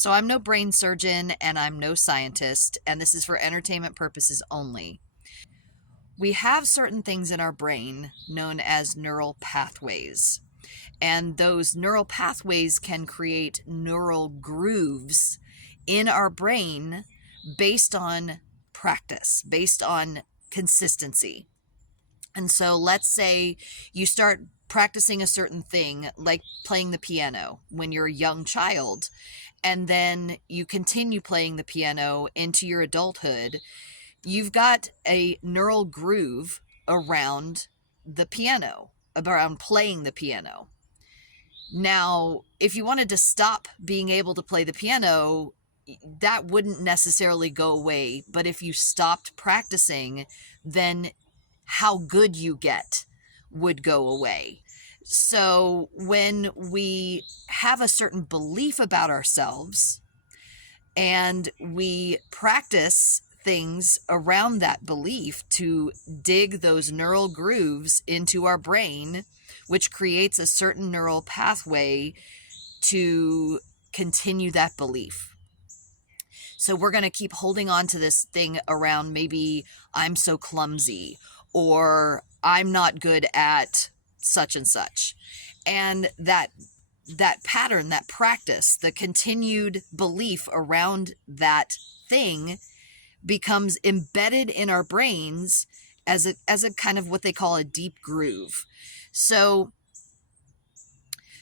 So I'm no brain surgeon and I'm no scientist, and this is for entertainment purposes only. We have certain things in our brain known as neural pathways, and those neural pathways can create neural grooves in our brain based on practice, based on consistency. And so let's say you start practicing a certain thing, like playing the piano when you're a young child, and then you continue playing the piano into your adulthood. You've got a neural groove around the piano, around playing the piano. Now, if you wanted to stop being able to play the piano, that wouldn't necessarily go away. But if you stopped practicing, then how good you get would go away. So when we have a certain belief about ourselves and we practice things around that belief to dig those neural grooves into our brain, which creates a certain neural pathway to continue that belief. So we're going to keep holding on to this thing around maybe I'm so clumsy or I'm not good at such and such. And that pattern, that practice, the continued belief around that thing becomes embedded in our brains as a kind of what they call a deep groove. So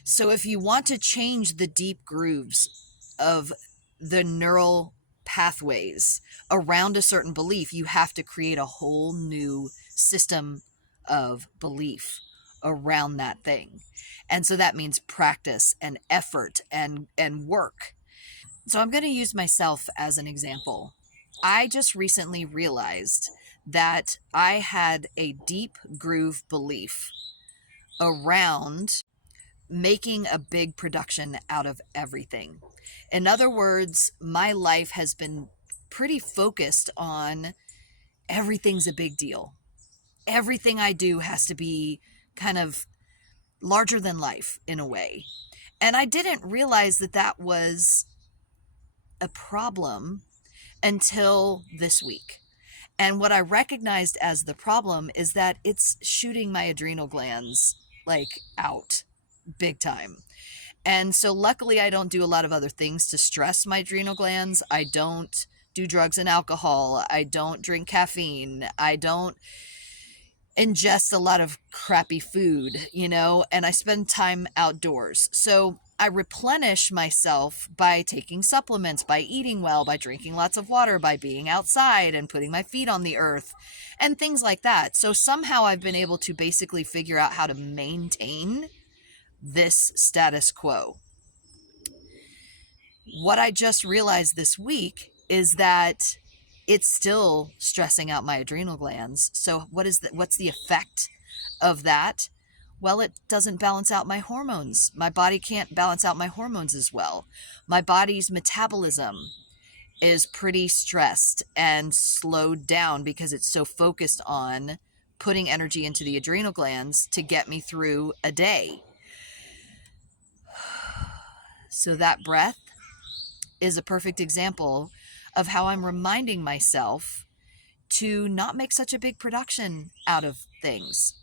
if you want to change the deep grooves of the neural pathways around a certain belief, you have to create a whole new system of belief around that thing. And so that means practice and effort and work. So I'm going to use myself as an example. I just recently realized that I had a deep groove belief around making a big production out of everything. In other words, my life has been pretty focused on everything's a big deal. Everything I do has to be kind of larger than life in a way. And I didn't realize that that was a problem until this week. And what I recognized as the problem is that it's shooting my adrenal glands like out big time. And so luckily I don't do a lot of other things to stress my adrenal glands. I don't do drugs and alcohol. I don't drink caffeine. I don't ingest a lot of crappy food, and I spend time outdoors. So I replenish myself by taking supplements, by eating well, by drinking lots of water, by being outside and putting my feet on the earth and things like that. So somehow I've been able to basically figure out how to maintain this status quo. What I just realized this week is that it's still stressing out my adrenal glands. So what's the effect of that? Well, it doesn't balance out my hormones. My body can't balance out my hormones as well. My body's metabolism is pretty stressed and slowed down because it's so focused on putting energy into the adrenal glands to get me through a day. So that breath is a perfect example of how I'm reminding myself to not make such a big production out of things.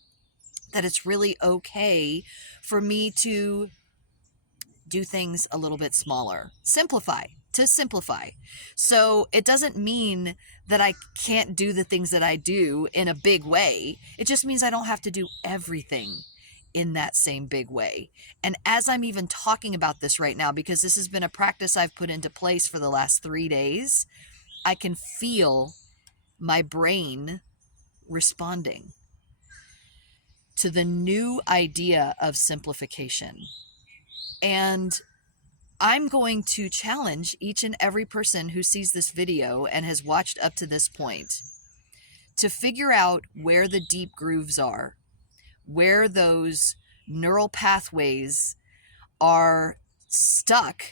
That it's really okay for me to do things a little bit smaller. Simplify. So it doesn't mean that I can't do the things that I do in a big way. It just means I don't have to do everything in that same big way. And as I'm even talking about this right now, because this has been a practice I've put into place for the last 3 days, I can feel my brain responding to the new idea of simplification. And I'm going to challenge each and every person who sees this video and has watched up to this point to figure out where the deep grooves are, where those neural pathways are stuck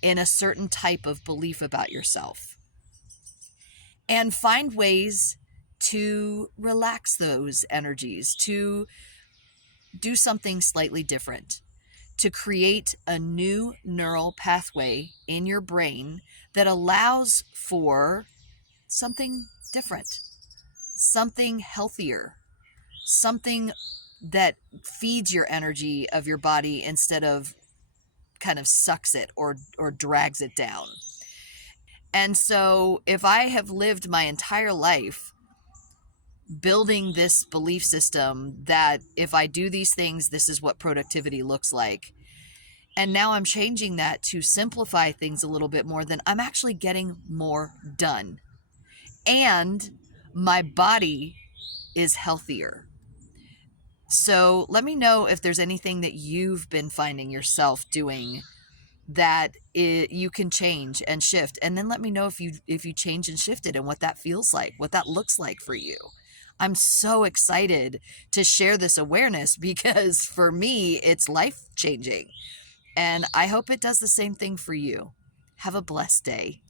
in a certain type of belief about yourself, and find ways to relax those energies, to do something slightly different, to create a new neural pathway in your brain that allows for something different, something healthier, something that feeds your energy of your body instead of kind of sucks it or drags it down. And so if I have lived my entire life building this belief system that if I do these things, this is what productivity looks like, and now I'm changing that to simplify things a little bit more, then I'm actually getting more done. And my body is healthier. So let me know if there's anything that you've been finding yourself doing that you can change and shift, and then let me know if you change and shifted and what that feels like, what that looks like for you. I'm so excited to share this awareness because for me it's life changing, and I hope it does the same thing for you. Have a blessed day.